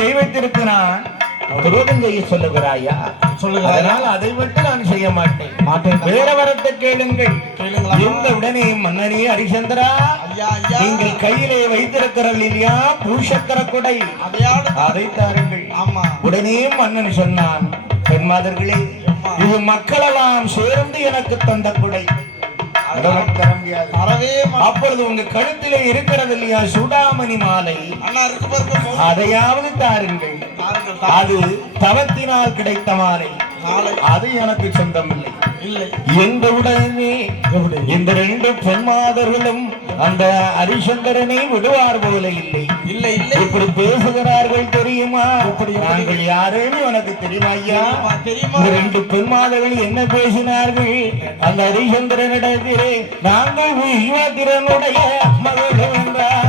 தெய்வத்திற்கு நான் துரோகம் செய்ய சொல்லுகிறாயா? அதனால் அதை விட்டு நான் செய்ய மாட்டேன். வேற வரத்தை கேளுங்கள். இந்த உடனே மன்னனே ஹரிச்சந்திரா, நீங்கள் கையிலே வைத்திருக்கிறீர்கள் இல்லையா பூஷக்கர கொடை, அதை தாருங்கள். உடனே மன்னன் சொன்னான், பெண்மாதர்களே, இது மக்களெல்லாம் சேர்ந்து எனக்கு தந்த கொடை, அப்பொழுது உங்க கழுத்திலே இருக்கிறது இல்லையா சூடாமணி மாலை, அதையாவது தாருங்கள். அது தவத்தினால் கிடைத்த மாலை, அது எனக்கு சொந்தம் இல்லை. எந்த உடனே இந்த ரெண்டு பெண்மாதர்களும் அந்த ஹரிச்சந்திரனை விடுவார் போல இல்லை. இப்படி பேசுகிறார்கள் தெரியுமா? நாங்கள் யாருன்னு உனக்கு தெரியுமா ஐயா? இந்த ரெண்டு பெண்மாதர்கள் என்ன பேசினார்கள்? அந்த ஹரிச்சந்திரனிடத்திலே நாங்கள் விஸ்வாத்திரனுடைய மகள் என்றார்.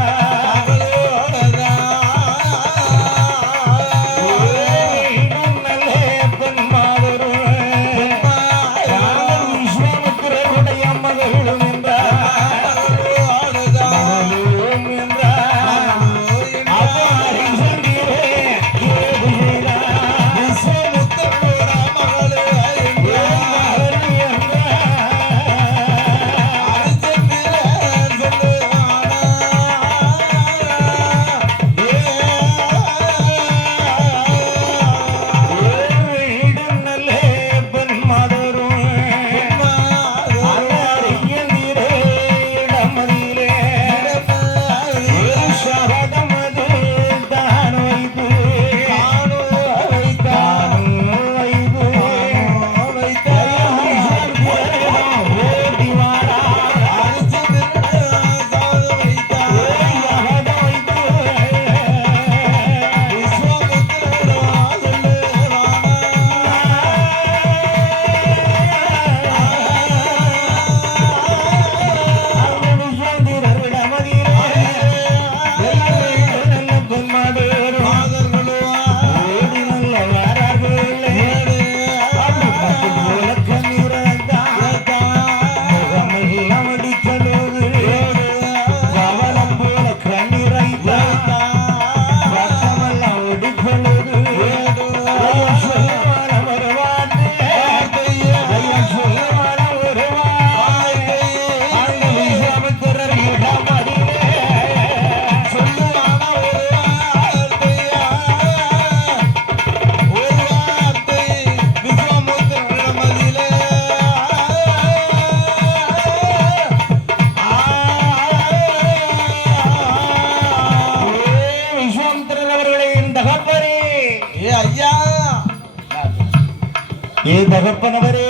தகப்பனவரே,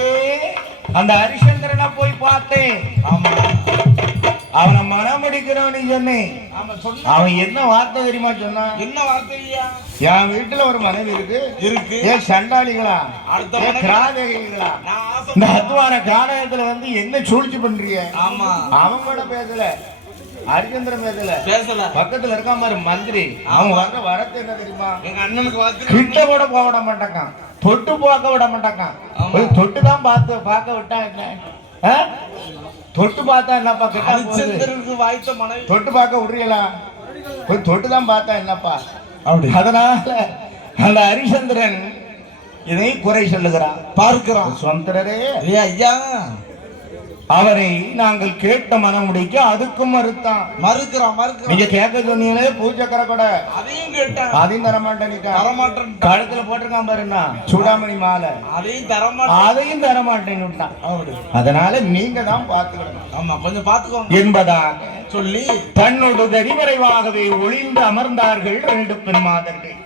அந்த ஹரிச்சந்திரனை போய் பார்த்தேன். அவனை மனம் முடிக்கிறவனு சொன்னேன். அவன் என்ன வார்த்தை தெரியுமா சொன்னான்? என்ன வார்த்தை? என் வீட்டுல ஒரு மனைவி இருக்கு. ஏன் சண்டாளிகளா, கிராதகிகளா, இந்த அத்வான காரணத்துல வந்து என்ன சூழ்ச்சி பண்றீங்க? அவன் கூட பேசல, ஹரிச்சந்திரன் பேசல. பக்கத்துல இருக்க மாதிரி மந்திரி. அவன் வர்ற வரத்து என்ன தெரியுமா? எங்க அண்ணனுக்கு கிட்ட கூட போக விட மாட்டாங்க, தொட்டு பார்க்க விட மாட்டாங்க. தொட்டு தான் பார்க்க விட்டா என்ன? தொட்டு பார்த்தா என்னப்பா? வாய்த்த மனைவி தொட்டு பார்க்க விடுறீங்களா? போய் தொட்டு தான் பார்த்தா என்னப்பா? அதனால அந்த ஹரிச்சந்திரன் இதை குறை சொல்லுகிறான், பார்க்கிறான். சுந்தரரே ஐயா, அவரை நாங்கள் கேட்ட மனம் முடிக்க அதுக்கும் மறுக்கிறான். நீங்க கேட்க சொன்னீங்களே பூச்சக்கரை கூட, அதையும் கேட்டான், அதையும் தரமாட்டேன். கழுத்துல போட்டிருக்கான் பாருன்னா சூடாமணி மாலை, அதையும் தரமாட்டேன்னு விட்டான். அதனால நீங்க தான் பாத்துக்கணும், கொஞ்சம் பாத்துக்கோங்க என்பதாக சொல்லி தன்னோடு தரிமறைவாகவே ஒளிந்து அமர்ந்தார்கள் ரெண்டு பெண்மாதர்கள்.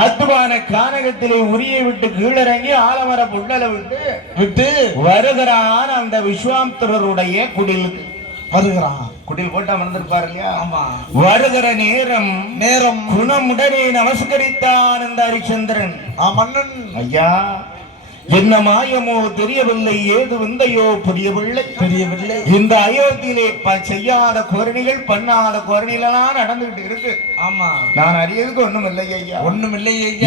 அத்துவான கானகத்திலே உரியை விட்டு கீழிறங்கி ஆலமர புள்ளலை விட்டு வருகிறான் அந்த விஸ்வாமித்திரருடைய குடிலுக்கு. குடில் போட்டு அமர்ந்திருப்பாரு இல்லையா? வருகிற நேரம் குணமுடனே நமஸ்கரித்தான் அந்த ஹரிச்சந்திரன். மன்னன் ஐயா, என்ன மாயமோ தெரியவில்லை, ஏது விந்தையோ புரியவில்லை. இந்த அயோத்தியிலே செய்யாத கோரணிகள் பண்ணாத கோரணிலாம் நடந்துகிட்டு இருக்கு. நான் அறியதுக்கு ஒண்ணும் இல்லை ஐயா.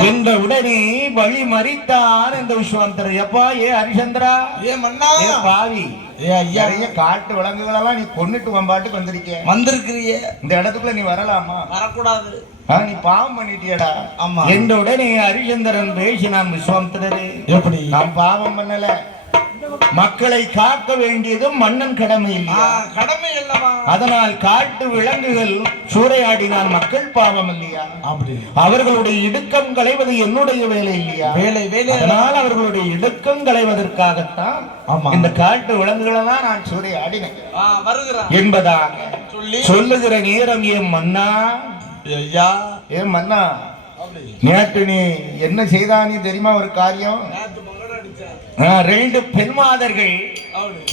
இந்த உடனே வழி மறித்தான் இந்த விஸ்வாமித்திரர். எப்பா ஏ ஹரிச்சந்திரா, ஏ மன்னா, ஏ பாவி, காட்டு விலங்குகள் எல்லாம் நீ கொன்னுட்டு வம்பாட்டுக்கு வந்திருக்கிறிய. இந்த இடத்துக்குள்ள நீ வரலாமா? வரக்கூடாது. நீ பாவம் பண்ணிட்டியடா. ஆமா. என்ற உடனே ஹரிச்சந்திரன் பேசினான், விஸ்வாமித்திரரே எப்படி நான் பாவம் பண்ணல, மக்களை காக்க வேண்டியது மன்னன் கடமை இல்லையா? கடமை அல்லவா? அதனால் காட்டு விலங்குகள் சூறையாடினால் மக்கள் பாவம் இல்லையா? அப்படி அவர்களுடைய இடுக்கம் களைவது என்னுடைய வேலை இல்லையா? வேலை வேலை. அதனால் அவர்களுடைய இடுக்கம் களைவதற்காகத்தான் இந்த காட்டு விலங்குகளெல்லாம் நான் சூறையாடினேன் என்பதாக சொல்லுகிற நேரம் ஏன் மன்னா, ஐயா ஏன் மன்னா, நேற்று நீ என்ன செய்தானே தெரியுமா? ஒரு காரியம், ரெண்டு பெண்மாதர்கள்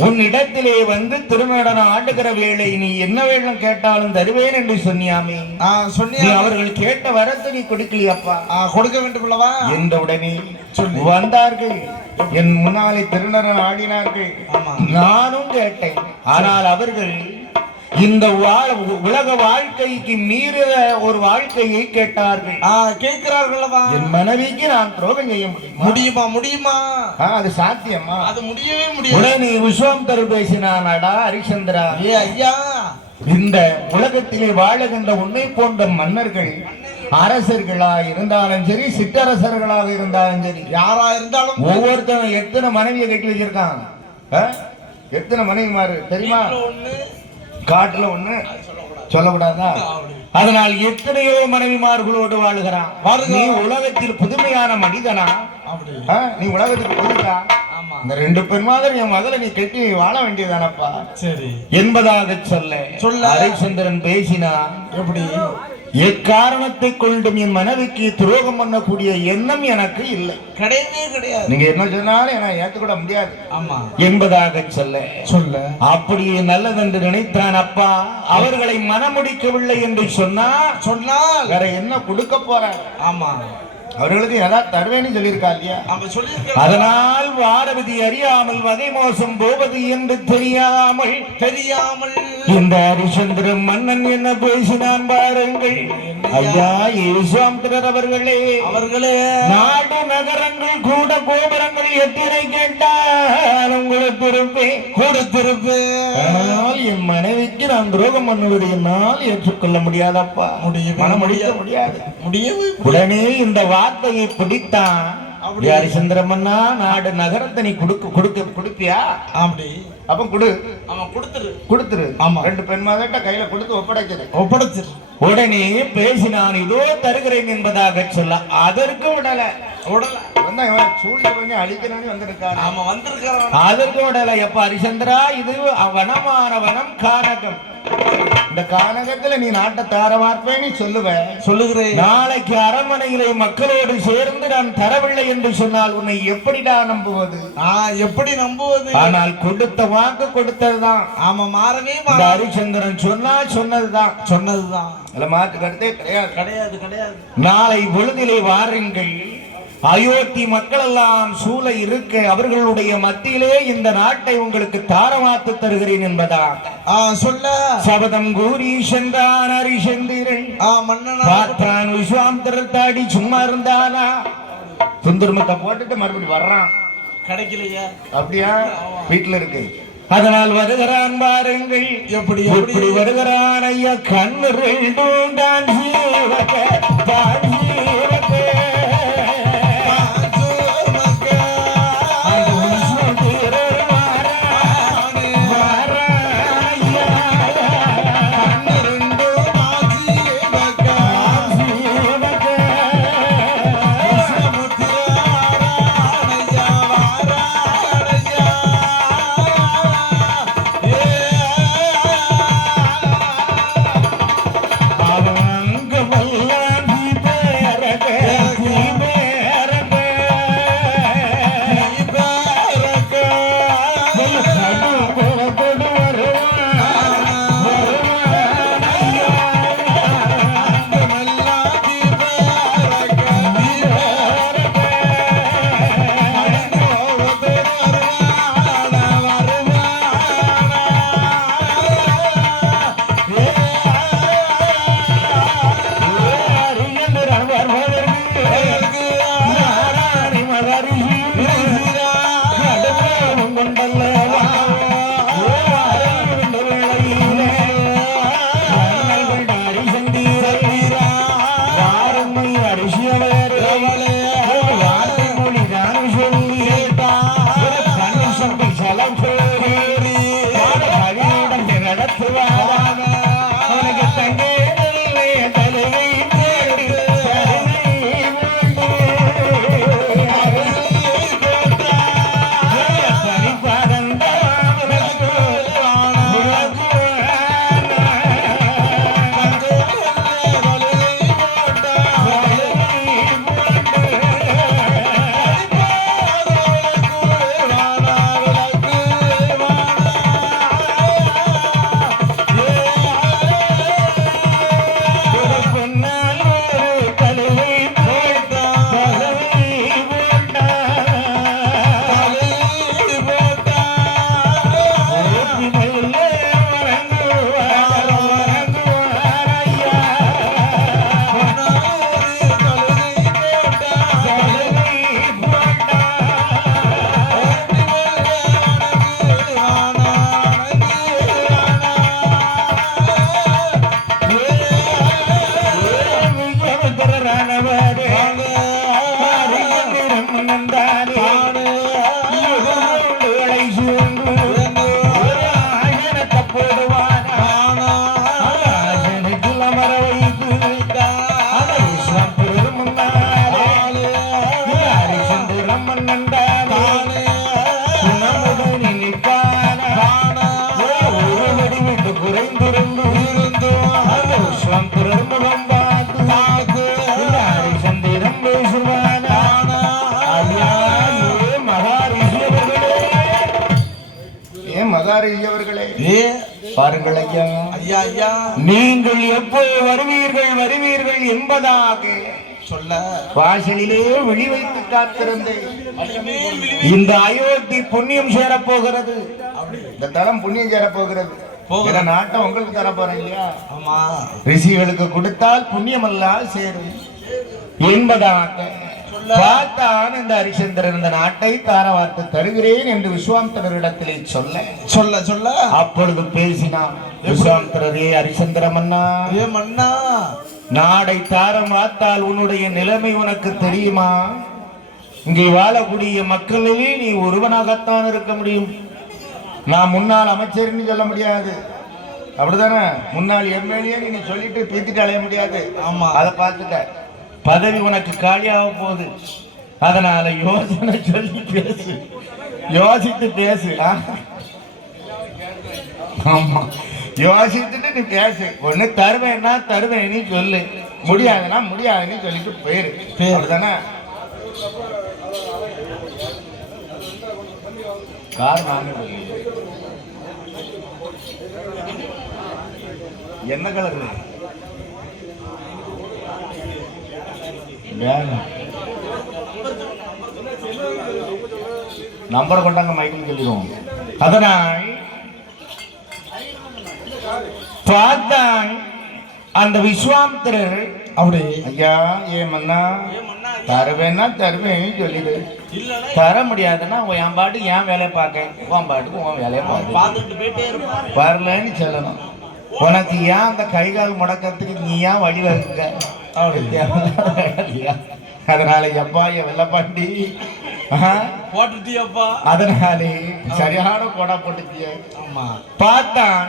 உன்னிடத்திலே வந்து திருநடனம் ஆடுகிற வேளை நீ என்ன வேணும் கேட்டாலும் தருவேன் என்று சொன்னியாமே. சொன்னியா? அவர்கள் கேட்ட வரத்தை நீ கொடுக்கலையப்பா? கொடுக்க வேண்டும் அல்லவா? என்ற உடனே வந்தார்கள், என் முன்னாலே திருநடனம் ஆடினார்கள். நானும் கேட்டேன். ஆனால் அவர்கள் இந்த உலக வாழ்க்கைக்கு மீறிய ஒரு வாழ்க்கையை கேட்டார்கள். கேட்கிறார்கள். என் மனைவிக்கு நான் துரோகம் செய்ய முடியுமா? முடியுமா? அது சாத்தியமா? அது முடியவே முடியாது. உடனே விஸ்வாமித்திரர் பேசினானடா, ஹரிச்சந்திரா, ஐயா, இந்த உலகத்திலே வாழுகின்ற உன்னை போன்ற மன்னர்கள் அரசர்களா இருந்தாலும் சரி, சிற்றரசர்களாக இருந்தாலும் சரி, யாரா இருந்தாலும் ஒவ்வொருத்தரும் எத்தனை மனைவியை கட்டி வச்சிருக்கான்? எத்தனை மனைவிமாரு தெரியுமா? காட்டுல ஒண்ணு சொல்லக்கூடாதா? அதனால் எத்தனையோ மனைவிமார்களோடு வாழுகிறான். நீ உலகத்தில் புதுமையான மனிதனா? நீ உலகத்துக்கு புதுதா? இந்த ரெண்டு பெண்மாதர் என் மகளை நீ கட்டி வாழ வேண்டியதானப்பா என்பதாக சொல்ல ஹரிச்சந்திரன் பேசினான். எப்படி? எக்காரணத்தை கொண்டும் என் மனைவிக்கு துரோகம் பண்ணக்கூடிய எண்ணம் எனக்கு இல்லை, கிடையவே கிடையாது. நீங்க என்ன சொன்னாலும் என ஏற்றுக்கூட முடியாது என்பதாக சொல்ல அப்படியே நல்லதென்று நினைத்தான். அப்பா அவர்களை மனமுடிக்கவில்லை என்று சொன்னால் வேற என்ன கொடுக்க போற? ஆமா, அவர்களுக்கு ஏதாவது தருவேன்னு சொல்லியிருக்கா இல்லையா? அதனால் வாரவிதி அறியாமல் வகை மோசம் போவது என்று தெரியாமல் இந்த ஹரிச்சந்திரன் மன்னன் என்ன பேசினான் பாருங்கள். ஐயா விஸ்வாமித்திரர் அவர்களே நாடு நகரங்கள் கூட கோபுரங்கள் எத்தனை கேட்டால் உங்களுக்கு இருப்பேன், கொடுத்திருப்பேன். ஆனால் என் மனைவிக்கு நான் துரோகம் பண்ணுவது என்னால் ஏற்றுக்கொள்ள முடியாதப்பா, மனம் முடிய முடியாது. உடனே இந்த வார்த்தையை பிடித்தான் ஹரிச்சந்திரமன்னா, நாடு நகரத்தை நீ கொடுப்பியா? அப்படி அப்ப கொடுத்துரு. ஆமா, ரெண்டு பெண்மாதட்ட கையில கொடுத்து ஒப்படைச்சிரு. உடனே பேசினான், இதோ தருகிறேன் என்பதாக சொல்ல அதற்கு விடல அழிக்கிறான்னு வந்திருக்கான். அதற்கு விடல. எப்ப ஹரிச்சந்திரா, இது வனமான வனம் கானகம். இந்த கானகத்துல நீ நாட்டை தாரமாற்பேன்னு சொல்லுகிறேன். நாளைக்கு அரண்மனையிலே மக்களோடு சேர்ந்து நான் தரவில்லை என்று சொன்னால் உன்னை எப்படிடா நம்புவது? எப்படி நம்புவது? ஆனால் கொடுத்த வாக்கு கொடுத்ததுதான். ஆமா, மாறவே ஹரிச்சந்திரன் சொன்னதுதான். மாற்று கருத்தே கிடையாது. நாளை பொழுதிலே வாருங்கள், அயோத்தி மக்கள் எல்லாம் சூழ இருக்க அவர்களுடைய மத்தியிலே இந்த நாட்டை உங்களுக்கு தாரமாத்து தருகிறேன் என்பதா சொல்ல சபதம் கூறி சென்றான் ஹரிச்சந்திரன். பார்த்தான் விஸ்வாமித்திரர் தாடி சும்மா இருந்தானா? துந்துர்மத்தை போட்டுட்டு மறுபடியும் வர்றான். கிடைக்கலையா? அப்படியா? வீட்டுல இருக்கு. அதனால் வருகிறான் பாருங்கள். எப்படி வருகிறான் ஐயா, கண்ணு ரெண்டும் தான் வானவரே நந்தானே பாருங்கள் ஐயா, ஐயா ஐயா, நீங்கள் எப்போ வருவீர்கள் என்பதாக சொல்ல வாசலிலே விழி வைத்து காத்திருந்தேன். இந்த அயோத்தி புண்ணியம் சேரப்போகிறது, இந்த தலம் புண்ணியம் சேரப்போகிறது. நாட்டம் உங்களுக்கு தர போறேன் இல்லையா? ஆமா, ரிஷிகளுக்கு கொடுத்தால் புண்ணியம் எல்லாம் சேரும் என்பதாக பார்த்தான் இந்த ஹரிச்சந்திரன் இந்த நாட்டை தாரவார்த்து தருகிறேன் என்று விஸ்வாமித்திரரிடத்திலே சொல்ல சொல்ல சொல்ல அப்பொழுது பேசினான் விஸ்வாமித்திரரே, ஹரிச்சந்திர மன்னா, மன்னா, நாடை தாரம் வார்த்தால் உன்னுடைய நிலைமை உனக்கு தெரியுமா? இங்கே வாழக்கூடிய மக்களிலே நீ ஒருவனாகத்தான் இருக்க முடியும். நான் முன்னாள் அமைச்சர்னு சொல்ல முடியாது, அப்படிதானே? முன்னாள் எம்எல்ஏ நீ சொல்லிட்டு பீத்திட்டு அலைய முடியாது. ஆமா, அதை பார்த்துக்க. பதவி உனக்கு காலியாக போகுது, அதனால யோசனை சொல்லி பேசு, யோசித்து பேசு. ஆமா, யோசித்துட்டு நீ பேசு. ஒண்ணு தருவேன்னா தருவேன் நீ சொல்லு, முடியாதுன்னா முடியாதுன்னு சொல்லிட்டு போயிரு. அப்படிதானே? என்ன கலர் நம்பர் கொண்டாங்க மைக்கில் சொல்லிடுவோம். அதனால் பார்த்தான் அந்த விஸ்வாமித்திரர். அப்படி ஐயா, ஏன் மன்னா, தருவேன்னா தருவேன் சொல்லிடு, தர முடியாதுன்னா என் பாட்டு என் வேலையை பார்க்க, உன் பாட்டுக்கு உன் வேலையை பார்க்க வரலன்னு சொல்லணும். உனக்கு ஏன் அந்த கைகால் முடக்கிறதுக்கு நீ ஏன் வழிவகுக்க? அதனால எப்பா என் வெள்ளப்பாண்டி போட்டுட்டியப்பா, அதனாலே சரியான கொடை போட்டுட்டிய. பார்த்தான்,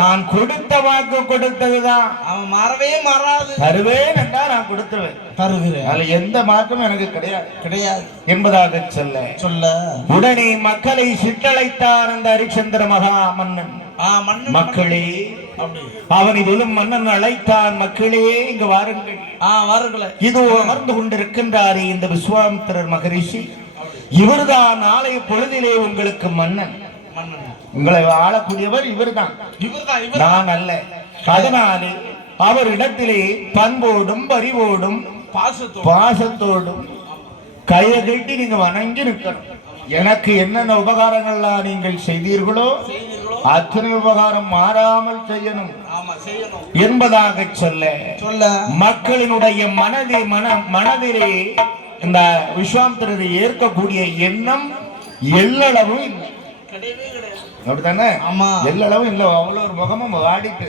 நான் கொடுத்த வாக்கு கொடுத்ததுதான், அவன் மறவே மறாது. தருவேன் என்றா நான் கொடுத்துவேன், தருகிறேன், அதுல எந்த மாற்றமும் எனக்கு கிடையாது என்பதாக சொல்ல உடனே மக்களை சிற்றழைத்தார் அந்த ஹரிச்சந்திர மகா மன்னன். மக்களே, அவனிலும் மன்னன் அழைத்தான், மக்களே இங்கு வாருங்கள். இது அமர்ந்து கொண்டிருக்கின்றாரே இந்த விஸ்வாமித்திரர் மகரிஷி, இவர்தான் நாளைய பொழுதிலே உங்களுக்கு மன்னன். உங்களை ஆளக்கூடியவர் இவர்தான், நான் அல்ல. அதனாலே அவரிடத்திலே பண்போடும் பரிவோடும் பாசத்தோடும் கையை கட்டி நீங்க வணங்கி நிற்கணும். எனக்கு என்னென்ன உபகாரங்கள்லாம் நீங்கள் செய்தீர்களோ அத்தனை உபகாரம் மாறாமல் செய்யணும் என்பதாக சொல்ல மக்களினுடைய மனதிலே இந்த விஸ்வாமித்திரரை ஏற்கக்கூடிய எண்ணம் எல்லளவும் இல்லை. அப்படித்தானே? எல்லளவும் இல்லை, அவ்வளவு ஒரு முகமும் வாடிட்டு.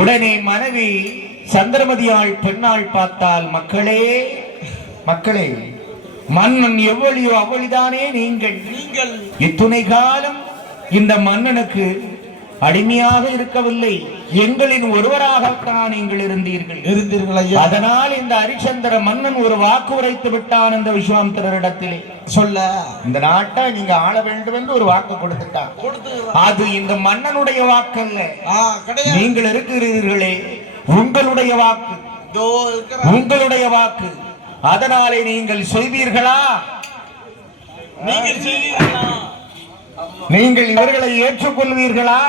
உடனே மனைவி சந்திரமதியாள் பெண்ணாள் பார்த்தால், மக்களே மன்னன் எவ்வளியோ அவ்வளிதானே நீங்கள். இத்துணை காலம் இந்த மன்னனுக்கு அடிமையாக இருக்கவில்லை, எங்களின் ஒருவராகத்தான் நீங்கள் இருந்தீர்கள். அதனால் இந்த ஹரிச்சந்திர மன்னன் ஒரு வாக்கு உரைத்து விட்டான் இந்த விஸ்வாமித்திரரிடத்திலே. சொல்ல இந்த நாட்டை நீங்க ஆள வேண்டும் என்று ஒரு வாக்கு கொடுத்துட்டான். அது இந்த மன்னனுடைய வாக்கு அல்ல, நீங்கள் இருக்கிறீர்களே உங்களுடைய வாக்கு, உங்களுடைய வாக்கு. அதனாலே நீங்கள் செய்வீர்களா? நீங்கள் இவர்களை ஏற்றுக்கொள்வீர்களா?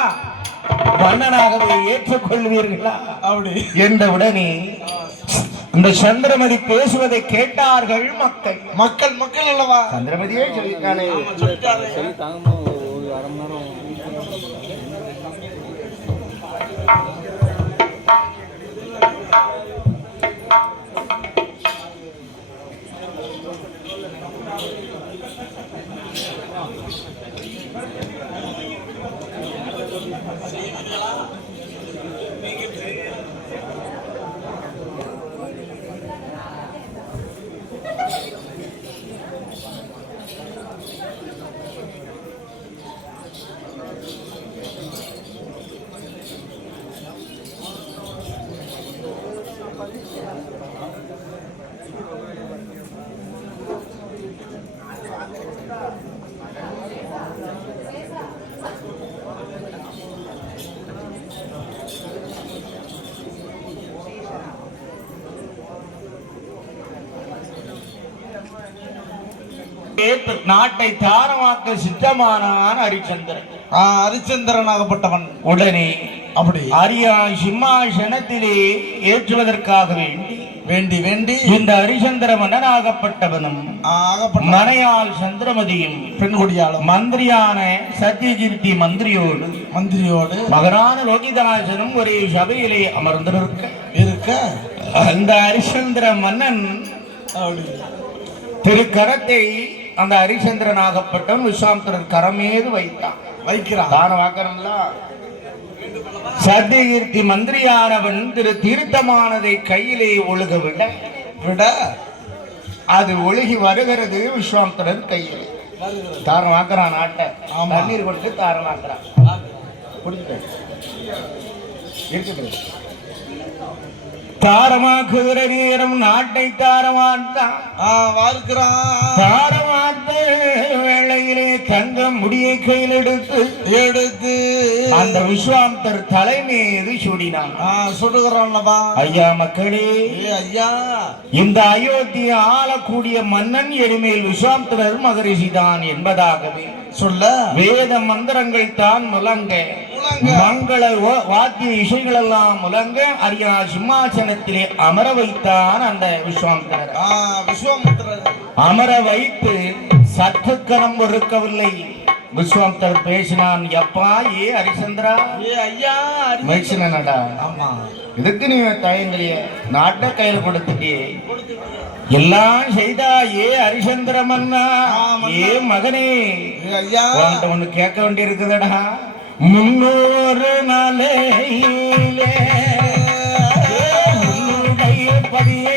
மன்னனாகவே ஏற்றுக்கொள்வீர்களா? அப்படி என்றவுடனே இந்த சந்திரமதி பேசுவதை கேட்டார்கள் மக்கள் அல்லவா? சந்திரமதியே சொல்லிட்டானே. நாட்டை தாரமாக்க சித்தமானான் ஹரிச்சந்திரன். ஹரிச்சந்திரனாகப்பட்டவன் உடனே அப்படி அரியா சிம்மாசனத்திலே ஏற்றுவதற்காக வேண்டி வேண்டி இந்த ஹரிச்சந்திர மன்னனாகப்பட்டவனும் மனையால் சந்திரமதியும் பெண்குடியாலும் மந்திரியான சத்யஜித்தி மந்திரியோடு மகரான லோகிதாசனும் ஒரே சபையிலே அமர்ந்திருக்க அந்த ஹரிச்சந்திர மன்னன் திருக்கரத்தை அந்த ஹரிச்சந்திரனாகப்பட்டவன் விஸ்வாமித்திரர் கரமேது வைக்கிறான். தான வாக்கறல்ல சத்யகீர்த்தி மந்திரியானவன் திரு தீர்த்தமானதை கையிலே ஒழுக விட அது ஒழுகி வருகிறது விஸ்வாமித்திரர் கையில். தாரமாக்குறான் நாட்டை தண்ணீர் கொடுத்து தாரமாக்குறான். தாரமாக்குகிற நேரம் நாட்டை தாரமாட்டான் தாரமாட்ட வேளையிலே தங்கம் முடியை கையில் எடுத்து அந்த விஸ்வாமித்தர் தலை மீது சுடினான். சுடுகிறான்லவா ஐயா மக்களே, ஐயா இந்த அயோத்தியை ஆளக்கூடிய மன்னன் எளிமையில் விஸ்வாமித்திரர் மகரிஷி தான் என்பதாகவே சொல்ல வேத மந்திரங்கள் தான் முழங்க மங்கள வாத்திய இசைகள் எல்லாம் முழங்க அரியா சிம்மாசனத்திலே அமர வைத்தான் அந்த விஸ்வாமித்திரர். அமர வைத்து சற்றுக்கரம் ஒருக்கவில்லை. விஸ்வாமித்திரர் பேசினான். எப்பா ஏ ஹரிச்சந்திரா, ஐயா பேசினடா. இதுக்கு நீ தயங்கலையே, நாட்டை கையில கொடுத்துட்டே எல்லாம் செய்தா ஏ ஹரிச்சந்திர மன்னா, ஏ மகனே, ஐயா ஒன்னு கேட்க வேண்டி இருக்குதுடா. 300 நாளையிலே பதியை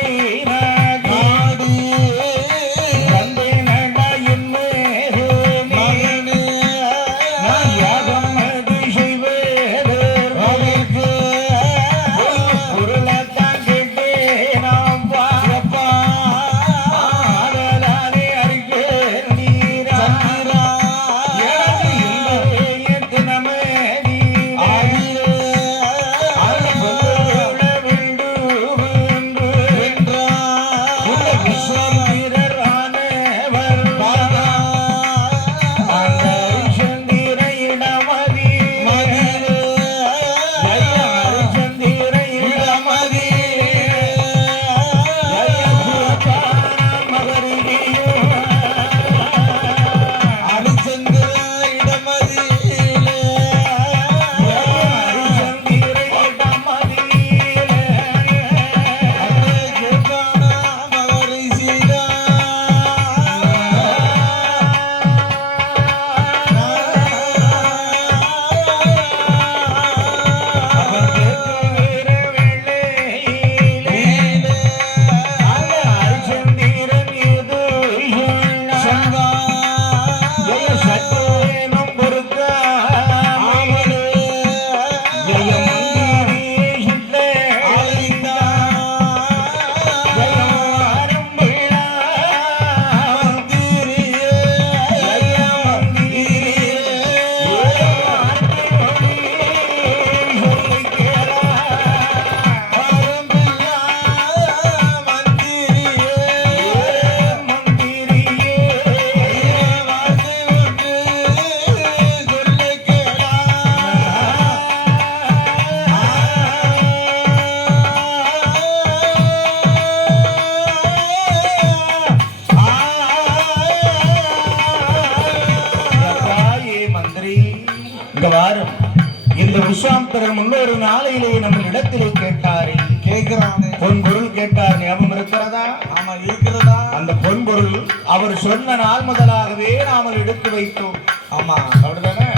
விஸ்வாமித்திரர் முன்னொரு நாளையிலே நம்ம இடத்திலே கேட்டாரே, கேட்கிறானே, பொன் பொருள் கேட்டார். ஞாபகம் இருக்கிறதா? ஆமா இருக்கிறதா. அந்த பொன் பொருள் அவர் சொன்ன நாள் முதலாகவே நாம எடுத்து வைத்தோம். ஆமா அப்படிதானே?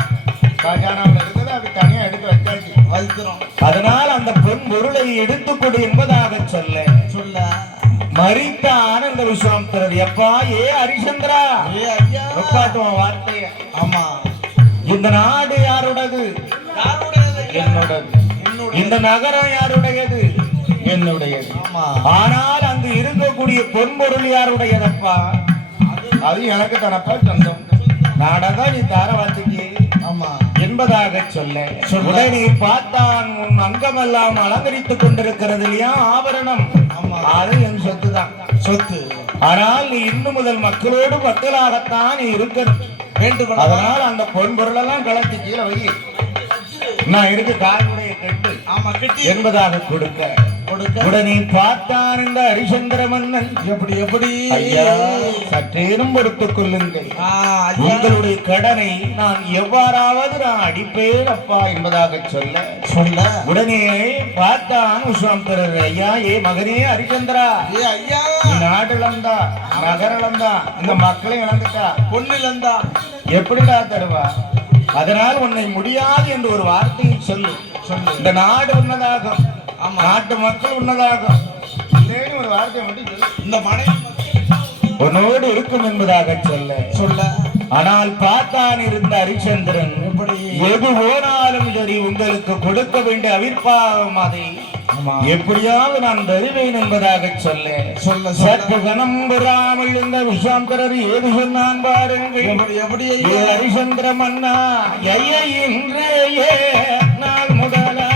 காஜானாவில் இருக்குது, அது தனியா எடுத்து வச்சாச்சு வைக்கிறோம். அதனால் அந்த பொன் பொருளை எடுத்துக்கொடு என்பதாக சொல்ல மறித்த ஆனந்த விஸ்வாமித்திரர். எப்பா ஏ ஹரிச்சந்திரா, ஒப்பாட்டுவான் வார்த்தைய. ஆமா, இந்த நாடு யாருடையது? என்னுடையது. இந்த நகரம் யாருடையது? என்னுடையது. ஆனால் அங்கு இருக்கக்கூடிய பொன்பொருள் யாருடையதப்பா? அது எனக்கு தனப்பா சொந்தம். நாடதான் நீ தாரவாத்திக்கு என்பதாக சொல்ல உடனே பார்த்தான். உன் அங்கமெல்லாம் அலங்கரித்துக் கொண்டிருக்கிறது இல்லையா ஆபரணம், அது என் சொத்து தான். சொத்து ஆனால் நீ இன்னும் முதல் மக்களோடு மக்களாகத்தான் நீ இருக்கணும் வேண்டும். அதனால் அந்த பொன் பொருள் எல்லாம் கலத்தி கீழே வை. நான் இருக்கு கால்முடைய கட்டு ஆமா கட்டி என்பதாக கொடுக்க உடனே பார்த்தான் இந்த ஹரிச்சந்திர மன்னன். எப்படி எப்படி ஐயா சற்றேனும் பொறுத்துக் கொள்ளுங்கள், ஐயா, உங்களுடைய கடனை நான் எவ்வாறாவது நான் அடிப்பேன் அப்பா என்பதாக சொல்ல உடனே பார்த்தான் விஸ்வாமித்திரர். ஐயா ஏ மகனே ஹரிச்சந்திரா, ஏ ஐயா, நீ நாடு இழந்தா நகர் இழந்தா இந்த மக்களை இழந்துட்டா பொண்ணு இழந்தா எப்படிடா தருவா? அதனால் உன்னை முடியாது என்று ஒரு வார்த்தையை சொல்லு. இந்த நாடு உன்னதாகும், நாட்டு மக்கள் உன்னதாகும், ஒரு வார்த்தை மட்டும் சொல்லு. இந்த மனைவி உன்னோடு இருக்கும் என்பதாக சொல்ல ஆனால் பார்த்தான் இருந்த ஹரிச்சந்திரன். எது போனாலும் சரி உங்களுக்கு கொடுக்க வேண்டிய அவிர்ப்பாகம் அதை எப்படியாவது நான் தருவேன் என்பதாக சொல்ல சற்று கணம் பெறாமல் இந்த விஸ்வாமித்திரர் ஏது சொன்னான் பாருங்கள். எப்படி ஹரிச்சந்திர மன்னா, ஐயா இன்றைய நாள் முதலா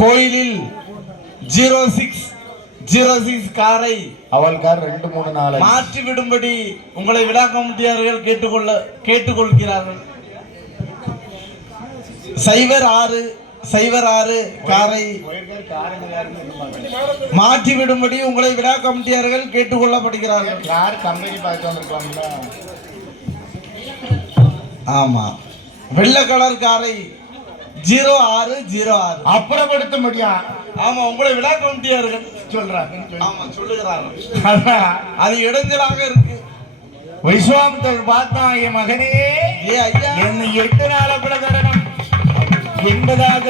கோயிலில் 0606 காரை அவள் கார் 2-3-4 மாற்றி விடும்படி உங்களை விழா கமிட்டியார்கள் கேட்டுக்கொள்கிறார்கள். 0606 காரை மாற்றி விடும்படி உங்களை விழா கமிட்டியார்கள் கேட்டுக்கொள்ளப்படுகிறார்கள். யார் கம்பெனி பார்த்து வந்திருக்காங்களா? ஆமா, வெள்ளை கலர் காரை 0606 அப்புறப்படுத்த முடியும். ஆமா, உங்களை விழா கமிட்டியார்கள் சொல்றாங்க. ஆமா சொல்லுகிறார்கள். அது இடைஞ்சலாக இருக்கு. விஸ்வாமித்திரர் பார்த்தான், என் மகனே ஏ ஐயா என்னை 8 நாளுக்குள்ள தரணும் என்பதாக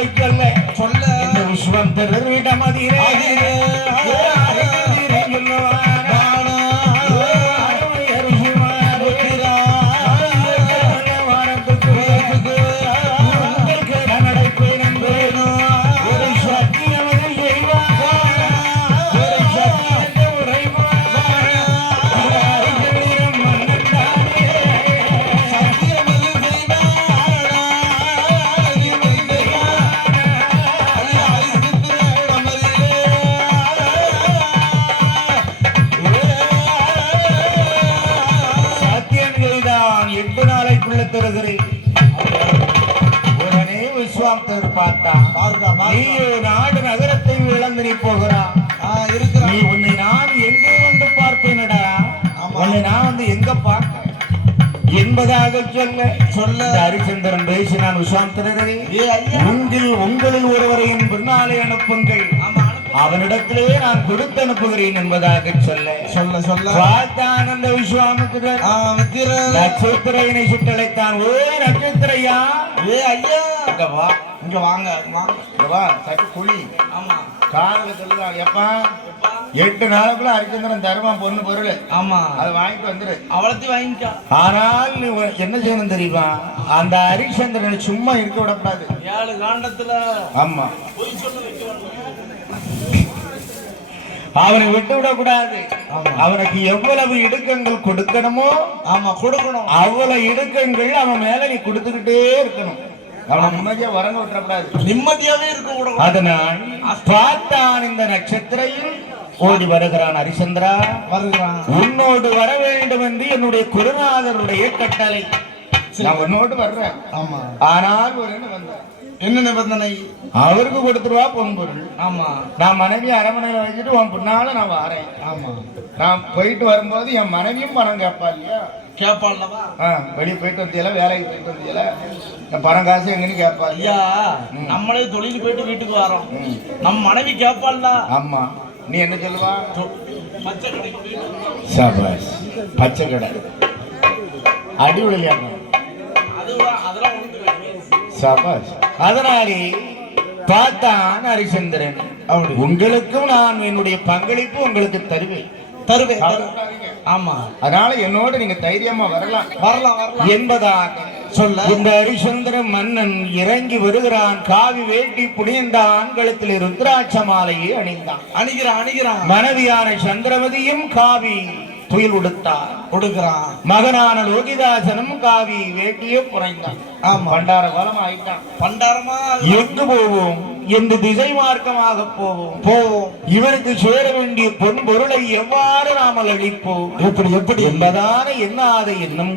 சொல்ல இந்த விஸ்வாமித்திரர் விடம் உடனே விஸ்வாமித்திரர் பார்த்தான், நீ நாடு நகரத்தை இழந்து நீ போகிறா இருக்கிறான். நீ உன்னை நான் எங்கே வந்து பார்ப்பேனடா, உன்னை நான் வந்து எங்க பார்க்க என்பதாக சொல்ல ஹரிச்சந்திரன் பேசினான். விஸ்வாமித்திரரே, உங்களில் ஒருவரை என் பின்னாலே அனுப்புங்கள், அவனிடத்திலே நான் கொடுத்து அனுப்புகிறேன் என்பதாக சொல்ல பார்த்தான் அந்த விஸ்வாமித்திரர். நட்சத்திரனை சுட்டழைத்தான். ஓ நட்சத்திரையா, ஏ ஐயா இங்க வாங்க சற்று குழி. ஆமா, காதல சொல்லுவாங்க, எப்பா 8 நாளுக்குள்ள ஹரிச்சந்திரன் தருவான் பொண்ணு பொருள். ஆமா, அதை வாங்கிட்டு வந்துரு. அவளத்தையும் வாங்கிக்கா. ஆனால் நீ என்ன செய்யணும் தெரியுமா? அந்த ஹரிச்சந்திரனை சும்மா இருக்க விடக்கூடாது. 7 காண்டத்துல ஆமா அவனை விட்டு விடக்கூடாது. அவனுக்கு எவ்வளவு இடுக்கங்கள் கொடுக்கணுமோ கொடுக்கணும், அவ்வளவு இடுக்கங்கள் அவன் மேல நீ கொடுத்துக்கிட்டே இருக்கணும். அவனை நிம்மதியா வரங்க விட்டுறக்கூடாது, நிம்மதியாவே இருக்க. அதனால் பார்த்தான் இந்த நட்சத்திரையில் ஓடி வருகிறான். ஹரிச்சந்திரா வருகிறான், உன்னோடு வர வேண்டும் என்று என்னுடைய குருநாதருடைய கட்டளை. நான் உன்னோடு வர்றேன். ஆமா, ஆனால் ஒரு வந்தேன். என்ன நிபந்தனை? அவருக்கு கொடுத்துருவா பொன்பொருள். ஆமா, நான் மனைவி அரமனையில வச்சுட்டு உன் பின்னால நான் வரேன். ஆமா, நான் போயிட்டு வரும்போது என் மனைவியும் பணம் கேட்பா இல்லையா? கேட்பாள்லவா? வெளியே போயிட்டு வந்தியல, வேலைக்கு போயிட்டு வந்தியல, பணம் காசு எங்கன்னு கேட்பா ஐயா. நம்மளே தொழில் போயிட்டு வீட்டுக்கு வரோம், நம்ம மனைவி கேட்பாள்ல. ஆமா, நீ என்ன சொல்லுவா? பச்சை கடைக்கு சபாஸ், பச்சை கடை அடி விளையாடணும். அது அதெல்லாம் ஒண்ணு சபாஷ். அதனாலே பார்த்தான் ஹரிச்சந்திரன், உங்களுக்கும் நான் என்னுடைய பங்களிப்பு உங்களுக்கு தருவேன். ஆமா, அதனால என்னோட நீங்க தைரியமா வரலாம் என்பதாக சொல்ல இந்த ஹரிச்சந்திர மன்னன் இறங்கி வருகிறான். காவி வேட்டி புனிந்தான், கழுத்தில் ருத்ராட்ச மாலையை அணிகிறான். மனைவியான சந்திரவதியும் காவி துயில் உடுக்கிறான். மகனான லோகிதாசனும் காவி வேட்டியே புனைந்தான். பண்டார காலம் ஆயிட்டான். பண்டாரமா எங்கு போவோம் என்று திசை மார்க்கமாக போவோம். இவருக்கு சேர வேண்டிய பொன் பொருளை எவ்வாறு நாமல் அளிப்போம், எப்படி என்பதான எண்ணாத எண்ணம்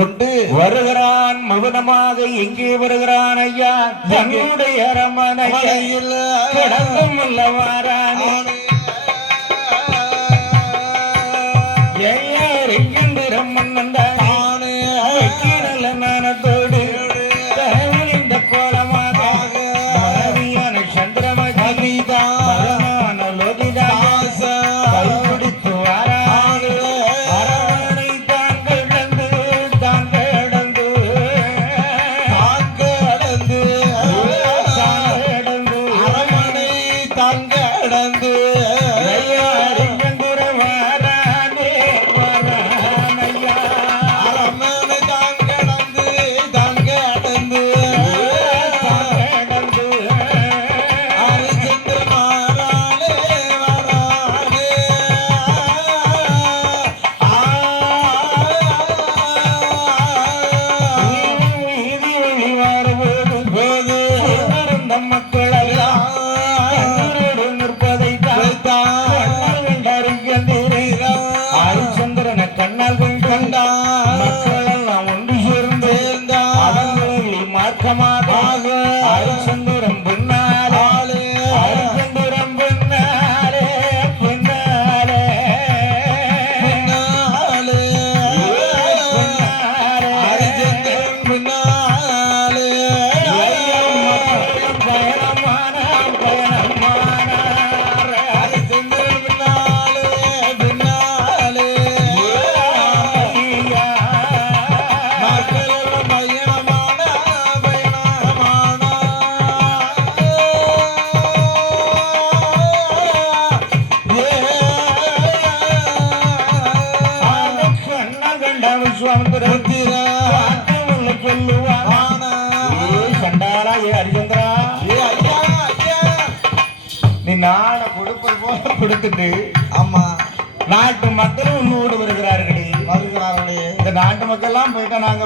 கொண்டு வருகிறான். மௌனமாக எங்கே வருகிறான் ஐயா? தன்னுடைய அரமனையில் கடந்தும் உள்ளவாரானே மன்னந்தோடு இந்த கோலமாக மனைவியான சந்திரமதிதான் லோகிதாச கைப்பிடித்து அரவணை தான் கடந்து அரவணை தான் கடந்து ஹரிச்சந்திரம் பின்னாலே நீ நாட கொடுப்பது போல கொடுத்துட்டு ஆமா நாட்டு மக்களும் உன்னோடு வருகிறார்களே. இந்த நாட்டு மக்கள் எல்லாம் போயிட்டா நாங்க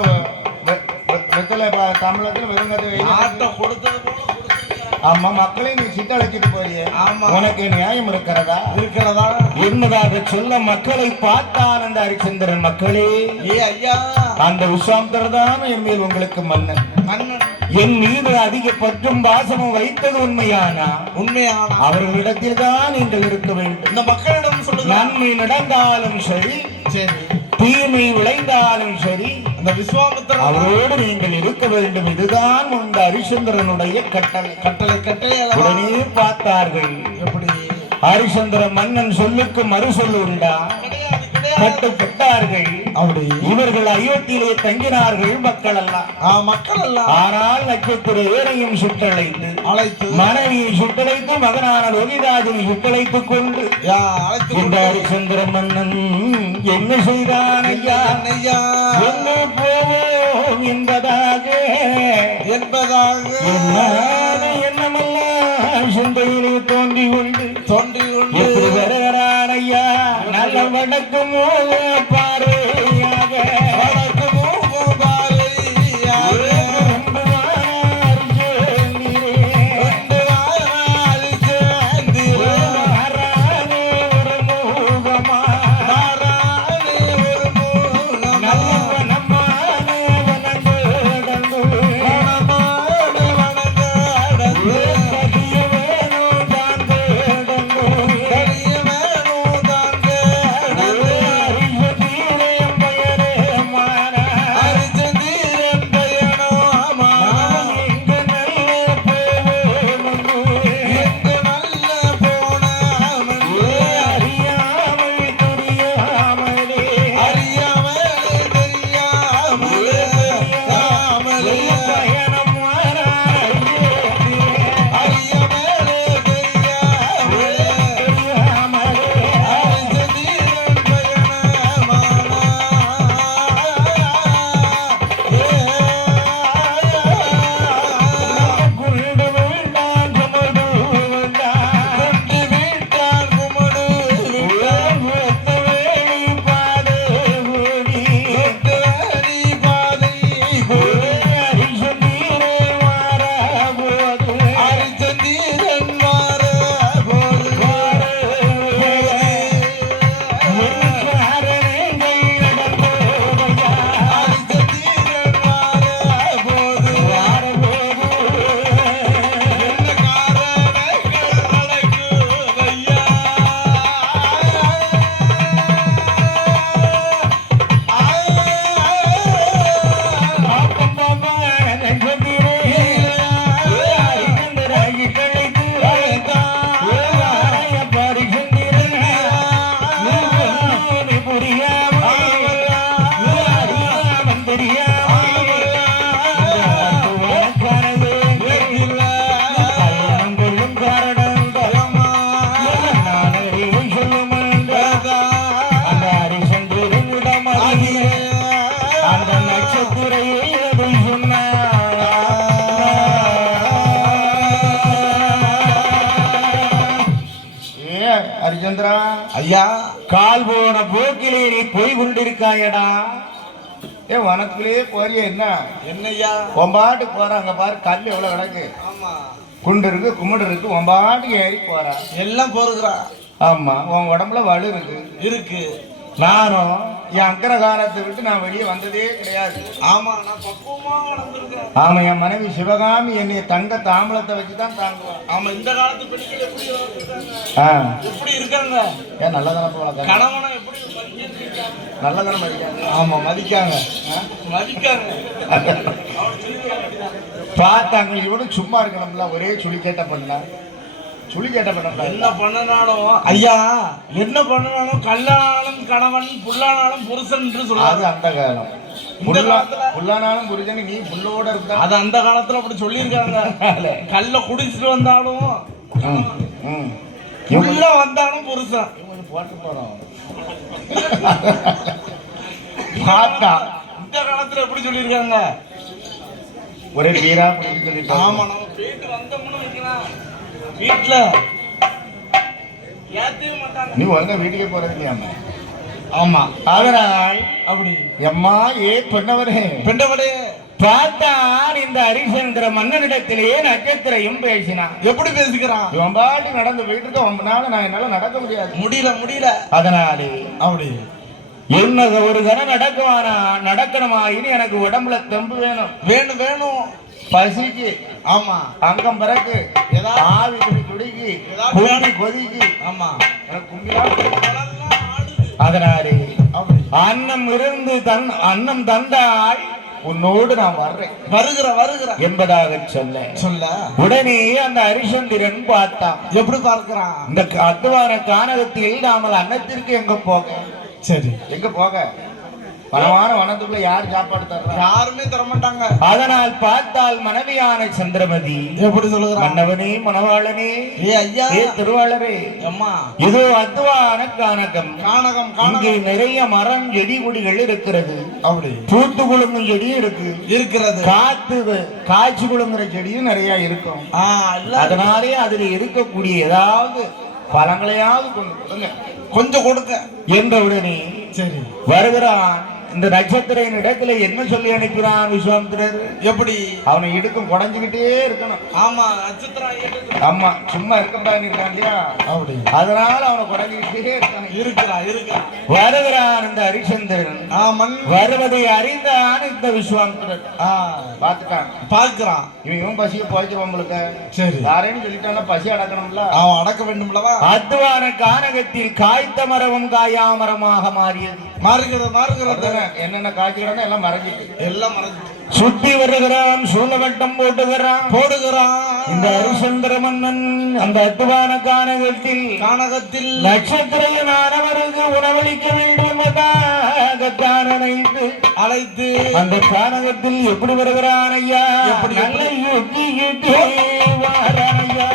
வெத்தலை தமிழத்தில் வெறுங்கதை ஆட்டம் கொடுத்தது போல. ஆமா, மக்களை நீ சித்தழைச்சிட்டு போறியே, உனக்கு நியாயம் இருக்கிறதா என்னதாக சொல்ல மக்களை பார்த்தால் அந்த ஹரிச்சந்திரன் மக்களே அந்த உஷாந்தர் தான் என் மேல் உங்களுக்கு மன்னன். என் மீது அதிக பற்றும் பாசமும் வைத்தது உண்மையானா அவர்களிடத்தில் தான் நீங்கள் இருக்க வேண்டும். இந்த மக்களிடம் சொல்லுங்க, நன்மை நடந்தாலும் சரி தீமை விளைந்தாலும் சரி அந்த விஸ்வாமித்திரன் அவரோடு நீங்கள் இருக்க வேண்டும். இதுதான் இந்த ஹரிச்சந்திரனுடைய கட்டளை. உடனே பார்த்தார்கள். எப்படி ஹரிச்சந்திர மன்னன் சொல்லுக்கு மறு சொல்லு உண்டா? கட்டுப்பட்டார்கள். இவர்கள் அயோத்தியிலே தங்கினார்கள். மக்கள் அல்ல. ஆனால் நட்சத்திர ஏனையும் சுட்டழைத்து மனைவியை சுட்டழைத்து மகனான லோகிதாசனை சுட்டழைத்துக் கொண்டு இந்த ஹரிச்சந்திர மன்னன் என்ன செய்தான் ஐயா? என்ன போவோம் என்பதாக என்னமெல்லாம் சிந்தையிலே தோன்றி கொண்டு எப்படி வருகிறான் ஐயா? நல்ல வணக்கம் பாறையாக துறையை அது சொன்னார். ஹரிச்சந்திரா ஐயா, கால் போன போக்கிலே நீ போய் கொண்டிருக்காயடா. வனத்திலே போறிய என்ன என்னய்யா? ஒம்பாட்டு போற, அங்க பாரு கல் எவ்வளவு கிடக்கு, குண்டு இருக்கு கும்பிடு இருக்கு, ஒம்பாட்டுக்கு ஏறி போறா. எல்லாம் போருக்குறா. ஆமா, உன் உடம்புல வலு இருக்கு. இருக்கு. நானும் என் அக்கறை காலத்தை விட்டு நான் வெளியே வந்ததே கிடையாது. ஆமா, நான் பக்குவமா வளர்ந்துருக்கேன். ஆமா, என் மனைவி சிவகாமி என்னைய தங்க தாம்பளத்தை வச்சுதான் தாங்குவான். ஆமா, இந்த காலத்து பெண்கள் எப்படி வளர்ந்துருக்காங்க? எப்படி இருக்காங்க? ஏன் நல்லதான போல கணவனை எப்படி நல்லதான மதிக்காங்க? ஆமா, மதிக்காங்க மதிக்காங்க. பார்த்தாங்க இவனும் சும்மா இருக்கணும்ல, ஒரே சுழி கேட்ட பண்ண சுழி கேட்ட பண்ண என்ன பண்ணனாலும் ஐயா, என்ன பண்ணனாலும் கல்லானாலும் கணவன், புல்லானாலும் புருஷன் என்று சொல்லுவாங்க. அது அந்த காலம். புல்லானாலும் புருஷன், நீ புல்லோட இருந்தா அது அந்த காலத்துல அப்படி சொல்லியிருக்காங்க. கல்ல குடிச்சிட்டு வந்தாலும் உள்ள வந்தாலும் புருஷன் போட்டு போறோம். பார்த்தா இந்த காலத்துல எப்படி சொல்லியிருக்காங்க? ஒரே வீரா. ஆமா, நம்ம போயிட்டு வந்தோம்னு வைக்கலாம், வீட்டுல ஏத்தவே மாட்டாங்க. நீ ஒழுங்கா வீட்டுக்கே போறது இல்லையாம? ஆமா, அதனால் அப்படி எம்மா ஏ பெண்ணவரே பெண்டவடே பார்த்தான் இந்த ஹரிசந்திர மன்னனிடத்திலேயே நட்சத்திரையும் பேசினான். எப்படி பேசிக்கிறான்? இவன் பாட்டி நடந்து போயிட்டு இருக்க, உன்னால நான் என்னால நடக்க முடியாது. முடியல. அதனாலே அப்படி என்ன ஒரு கணம் நடக்குவானா, நடக்கணுமா, இனி எனக்கு உடம்புல தெம்பு வேணும். வேணும் பசிக்கு, ஆமா, அங்கம் பிறகு, ஏதாவது ஆவி துடிக்கு, குழம்பி கொதிக்கு, ஆமா, எனக்கு கும்பிடா. அதனாலே அன்னம் இருந்து அன்னம் தந்தால் உன்னோடு நான் வர்றேன், வருகிற என்பதாக சொல்ல உடனே அந்த ஹரிச்சந்திரன் பார்த்தான். எப்படி பார்க்கிறான்? இந்த அத்துவான கானகத்தில் நாமல் அன்னத்திற்கு எங்க போக? சரி, எங்க போக? வனமான வனத்துக்குள்ள யார் சாப்பாடு தர்றா? யாருமே தரமாட்டாங்க. அதனால் பார்த்தால் மனைவியான சந்திரமதி எப்படி சொல்லுகிறான்? மன்னவனே, மணவாளனே, ஏ ஐயா, ஏ திருவாளரே, அம்மா, இதோ அத்துவான கானகம். இங்கே நிறைய மரம் செடி கொடிகள் இருக்கிறது. அப்படி பூத்து குலுங்கும் செடியும் இருக்கிறது. காய்ச்சி குலுங்குற செடியும் நிறைய இருக்கும். அதனாலே அதுல இருக்கக்கூடிய ஏதாவது பழங்களையாவது கொஞ்சம் கொடுக்க என்றவுடனே சரி வருகிறான். இந்த நட்சத்திரின் இடத்துல என்ன சொல்லி அனுப்பினான் விஸ்வாமித்திரர்? எப்படி? அவனை இடுக்கும் குடைஞ்சுக்கிட்டே இருக்கணும். ஆமா, நட்சத்திரம். ஆமா, சும்மா இருக்கட்டான்னு இருக்கான் இல்லையா, அப்படி. அதனால அவனை குடைஞ்சுக்கிட்டே இருக்கிறான். வருகிறான் இந்த ஹரிச்சந்திரன். ஆமன். வருவதை அறிந்தான் இந்த விஸ்வாமித்திரர். பார்க்கிறான். இவன் பசியை போய்க்கிறோம் உங்களுக்கு. சரி, யாரேன்னு சொல்லிட்டானா பசி அடக்கணும்ல, அவன் அடக்க வேண்டும்லவா. அத்துவான கானகத்தில் காய்த்த மரமும் காயாமரமாக மாறியது. மாறுகிறது. என்னென்ன காய்ச்சி கிடந்தா எல்லாம் மறைஞ்சிட்டு, எல்லாம் மறைஞ்சிட்டு சுத்தி வருகிறான், சூழவட்டம் போடுகிறான். இந்த ஹரிச்சந்திர மன்னன் அந்த அத்துவான கானகத்தில் நட்சத்திரையனானவருக்கு உணவளிக்க வேண்டும் அழைத்து அந்த கானகத்தில் எப்படி வருகிறான் ஐயா? எப்படி நல்ல யுத்தி வாரான் ஐயா.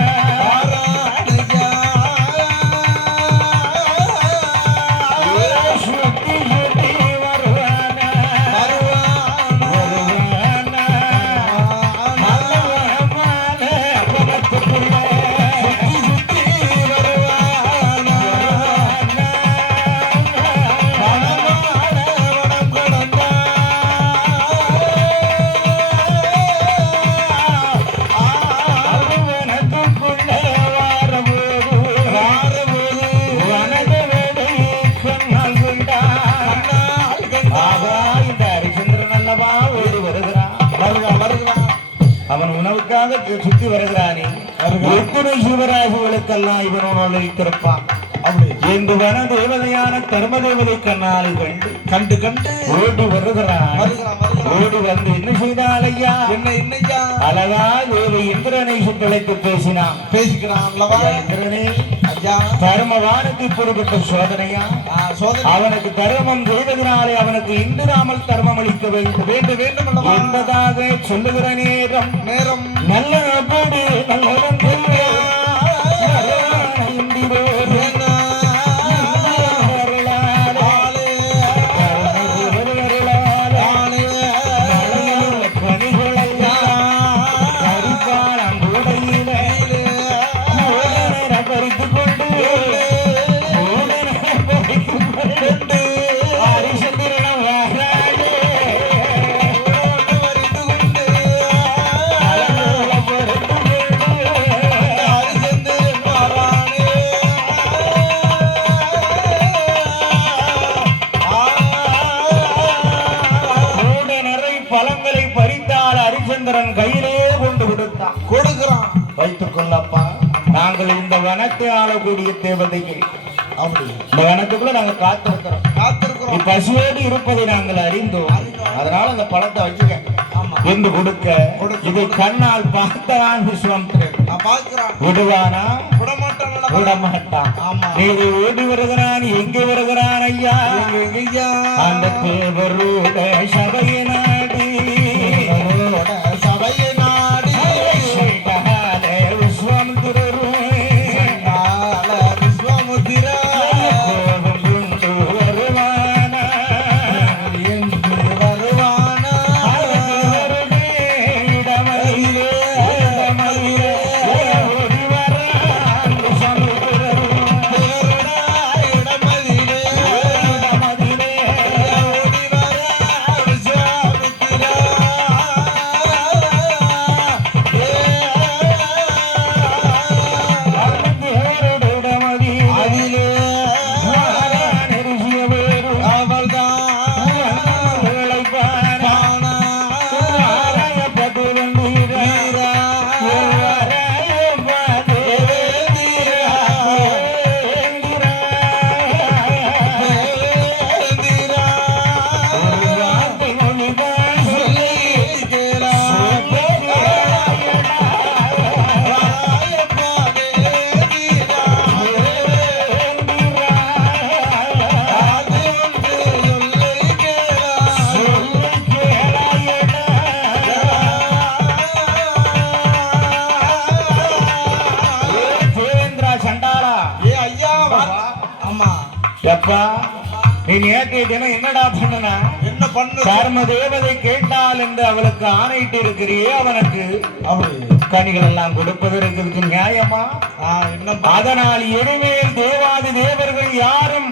அவன் உணவுக்காக சுத்தி வருகிறானே, எத்தனை சிவராசிகளுக்கெல்லாம் இவனோடு வைத்திருப்பான். அப்படி என்று வன தேவதையான கர்ம தேவதை கண்ணால் கண்டு ஓடி வருகிறான். ஓடி வந்து என்ன செய்தால் ஐயா? என்னையா? அழகா தேவி இந்திரனை சுற்றழைத்து பேசினான். இந்திரனே ஐயா, தர்மவானுக்கு பொறுப்பட்ட சோதனையா? அவனுக்கு தர்மம் செய்ததினாலே அவனுக்கு இந்திராமல் தர்மம் அளிக்க வேண்டும் என்பதாக சொல்லுகிற நேரம் நல்ல பழங்களை பறித்தால் ஹரிச்சந்திரன் கையிலே கொண்டு கொடுக்கிறான். வைத்துக் கொள்ளப்பா, நாங்கள் இந்த வனத்தை ஆளக்கூடிய தேவதைகள். அப்படி இந்த வனத்துக்குள்ள நாங்க காத்திருக்கிறோம். பசுவோடு இருப்பதை நாங்கள் அறிந்தோம். அதனால அந்த பழத்தை வச்சுக்க என்று கொடுக்க இதை கண்ணால் பார்த்தான் விஸ்வாமித்திரன். விடுவானா? விடமாட்டான். நீதி ஓடி வருகிறான். எங்கே வருகிறான் ஐயா? அந்த தேவரோட சபையை நாடி நீ நேற்றைய தினம் என்னடா பண்ணனா? என்ன பண்ண? கர்ம தேவதை கேட்டால் என்று அவளுக்கு ஆணையிட்டு இருக்கிறியே, அவனுக்கு கனிகள் எல்லாம் கொடுப்பதற்கு நியாயமா? அதனால் இனிமேல் தேவாதி தேவர்கள் யாரும்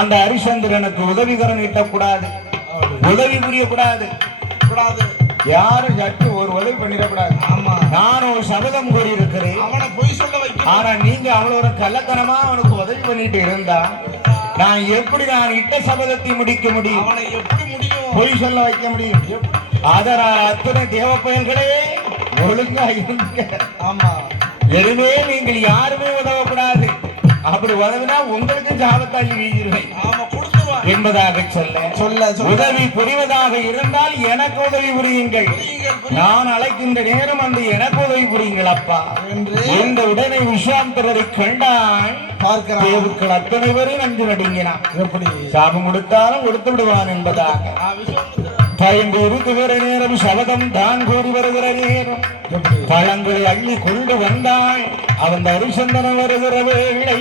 அந்த ஹரிச்சந்திரனுக்கு உதவிகரம் நீட்டக்கூடாது, உதவி புரியக்கூடாது. யாரும் சற்று ஒரு உதவி பண்ணிடக்கூடாது. நான் ஒரு சபதம் கூறியிருக்கிறேன். அவனை பொய் சொல்ல வைக்க. ஆனா நீங்க அவ்வளவு ஒரு கள்ளத்தனமா அவனுக்கு உதவி பண்ணிட்டு இருந்தா நான் எப்படி நான் இட்ட சபதத்தை முடிக்க முடியும்? அவனை எப்படி முடியும்? பொய் சொல்ல வைக்க முடியும்? அதனால் அத்தனை தேவ பயல்களே ஒழுங்கா இருங்க. ஆமா, எதுவுமே நீங்கள் யாருமே உதவக்கூடாது. அப்படி உதவினா உங்களுக்கு சாபத்தாகி வீழ்கிறேன் என்பதாக சொல்ல உதவி புரிவதாக இருந்தால் எனக்கு உதவி புரியுங்கள். நான் அழைக்கின்ற நேரம் அந்த எனக்கு உதவி புரியுங்கள் அப்பா இந்த உடனே விஸ்வாமித்திரரை கண்டான். தேவுக்கள் அத்தனை பேரும் நஞ்சு நடுங்கினான். எப்படி சாபம் கொடுத்தாலும் கொடுத்து விடுவான் என்பதாக பயந்து இருக்குகிற நேரம் சபதம் தான் கூறி வருகிற நேரம் பழங்களை அள்ளி கொண்டு வந்தாள். அவன் ஹரிச்சந்திரன் வருகிற வேளை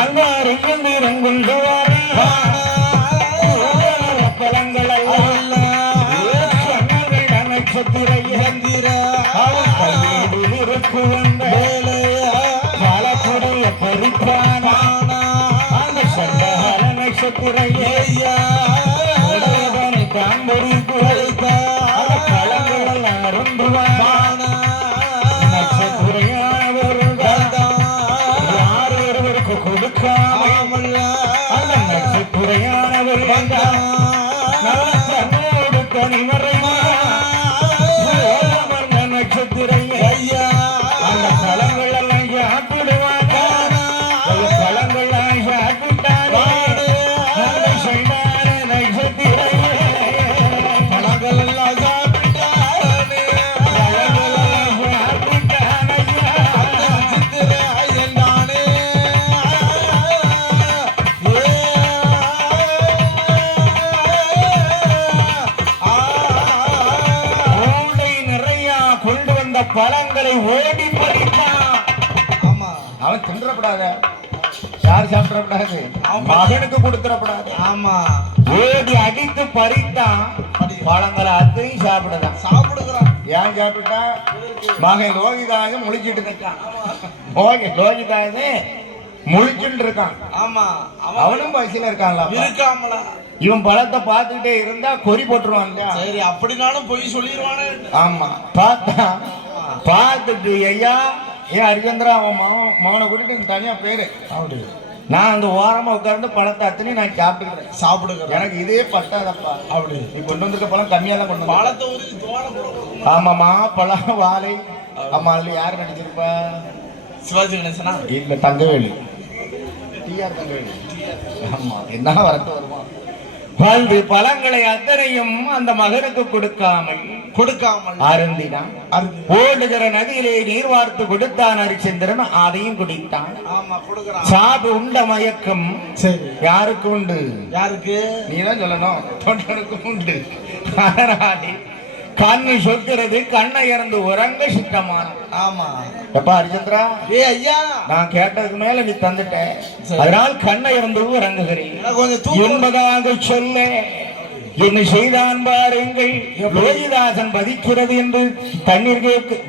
அங்காறு கொண்டு பழங்கள் நட்சத்திர இருக்கும் பலக்குடைய பறிப்பான அந்த சண்டகால நட்சத்திரையா ஒருவருக்கு கொடுக்காமல் அந்த நட்சத்திரையானவர் நல்லோடு தனிமறை நட்சத்திரையா அந்த பழங்கள் எல்லாம் சாப்பிடுவாங்க. பழங்கள் எல்லாம் சாப்பிட்டாங்க. பழங்களை ஓடி பறித்தான். ஆமா, அவன் தின்றப்படாத, யார் சாப்பிடப்படாது, மகனுக்கு கொடுத்துடப்படாது. ஆமா, ஓடி அடித்து பறித்தான். பழங்களை அத்தையும் சாப்பிடுகிறான். ஏன் சாப்பிட்டா? மகன் லோகிதாக முழிச்சிட்டு இருக்கான். லோகிதாக முழிச்சுட்டு இருக்கான். ஆமா, அவனும் பசியில இருக்கான்ல. இவன் பழத்தை பார்த்துக்கிட்டே இருந்தா கொறி போட்டுருவான். சரி, அப்படினாலும் பொய் சொல்லிடுவானே. ஆமா, பார்த்தா பார்த்துட்டு ஐயா ஏன் ஹரிச்சந்திரா அவன் மகனை கூட்டிட்டு தனியா பேரு நான் அந்த ஓரமா உட்கார்ந்து பழத்தை அத்தனை நான் சாப்பிட்டுக்கிறேன். சாப்பிடுங்க. எனக்கு இதே பட்டாதப்பா. அப்படி நீ கொண்டு வந்திருக்க பழம் கம்மியா தான் கொண்டு வந்த. பழத்தை உரிச்சு தோலை போட. ஆமாமா, பழம் வாழை. ஆமா, அதுல யாரு நடிச்சிருப்பா? சிவாஜி கணேசனா? இல்ல, தங்கவேலு. டிஆர் தங்கவேலு. ஆமா, என்ன வரட்டு வருமா? வந்து பழங்களை அத்தனையும் அந்த மகனுக்கு கொடுக்காமல் அருந்தினான். ஓடுகிற நதியிலே நீர் வார்த்து கொடுத்தான் ஹரிச்சந்திரன். அதையும் குடித்தான். ஆமா, கொடுக்கறான். சாப்பிட்டு உண்ட மயக்கம். சரி, யாருக்கு உண்டு? யாருக்கு? நீதான் சொல்லணும். தொண்டனுக்கு உண்டு. அதனாலே கண்ணு சொக்கிறது, கண்ணை இறந்து உறங்க சித்தமான. ஆமா. எப்பா ஹரிச்சந்திரா, ஐயா, நான் கேட்டதுக்கு மேல நீ தந்துட்ட. அதனால் கண்ணை இறந்து உறங்குகிறேன் என்பதாக சொல்ல என்னை செய்தான் பாருங்கள். லோகிதாசன் பதிக்கிறது என்று தண்ணீர்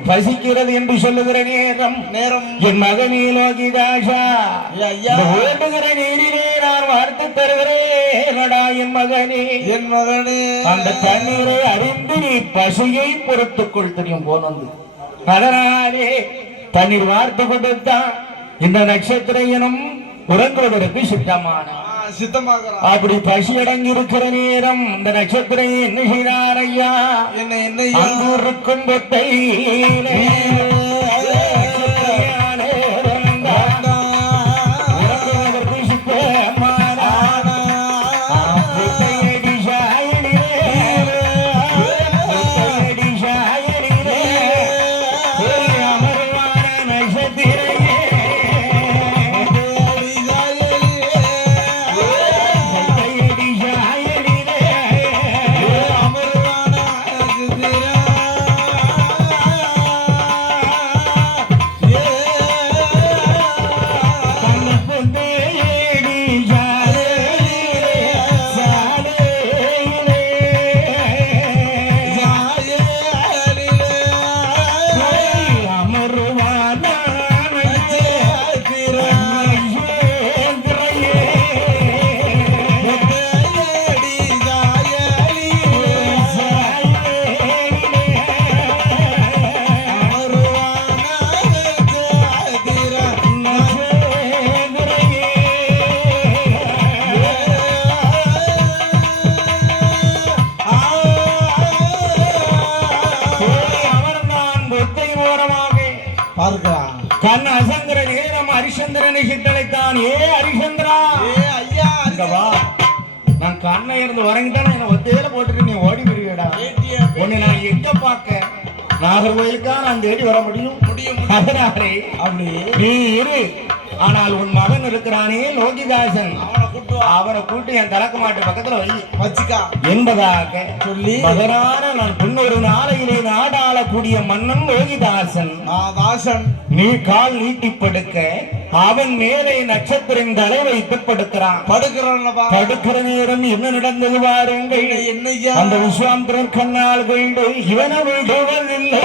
பசிக்கிறது என்று சொல்லுகிற நேரம் என் மகனே லோகிதாசா, ஓடுகிற நீரிலே நான் வார்த்து தருகிறேனடா என் மகனே. அந்த தண்ணீரை அறிந்து நீ பசியை பொறுத்துக்கொள். தெரியும் போனது. அதனாலே தண்ணீர் வார்த்து கொடுத்தான். இந்த நட்சத்திரம் உறங்குவதற்கு சித்தமான அப்படி பசி அடங்கி இருக்கிற நேரம் இந்த நட்சத்திரம் என்ன செய்தார் ஐயா? என்ன அங்கூருக்கும் பொத்தையிலே கண் அசங்கிற நேரம் ஹரிச்சந்திரனை சிட்டளைத்தான். ஏ ஹரிச்சந்திரா, ஐயா, வா. நான் கண்ணை இருந்து வரங்கிட்டான என்ன ஒத்தையில போட்டுட்டு நீ ஓடி வருவியடா. உன்னை நான் எங்க பார்க்க? நாகர்கோயிலுக்கா நான் தேடி வர முடியும்? அதனாலே அப்படி நீ இரு. ஆனால் உன் மகன் இருக்கிறானே லோகிதாசன், அவனை கூட்டு என் தலக்கு மாட்டு பக்கத்துல வச்சுக்கா என்பதாக சொல்லி மகனான நான் பின்னொரு நாளையிலே நாடாளக்கூடிய மன்னன் லோகிதாசன். நீ கால் நீட்டி படுக்க அவன் மேலே நட்சத்திரம் தலை வைத்து படுக்கிறான். படுக்கிற நேரம் என்ன நடந்தது பாருங்கள். அந்த விஸ்வாமித்திரன் கண்ணால் கொண்டு இவனை விடுவதில்லை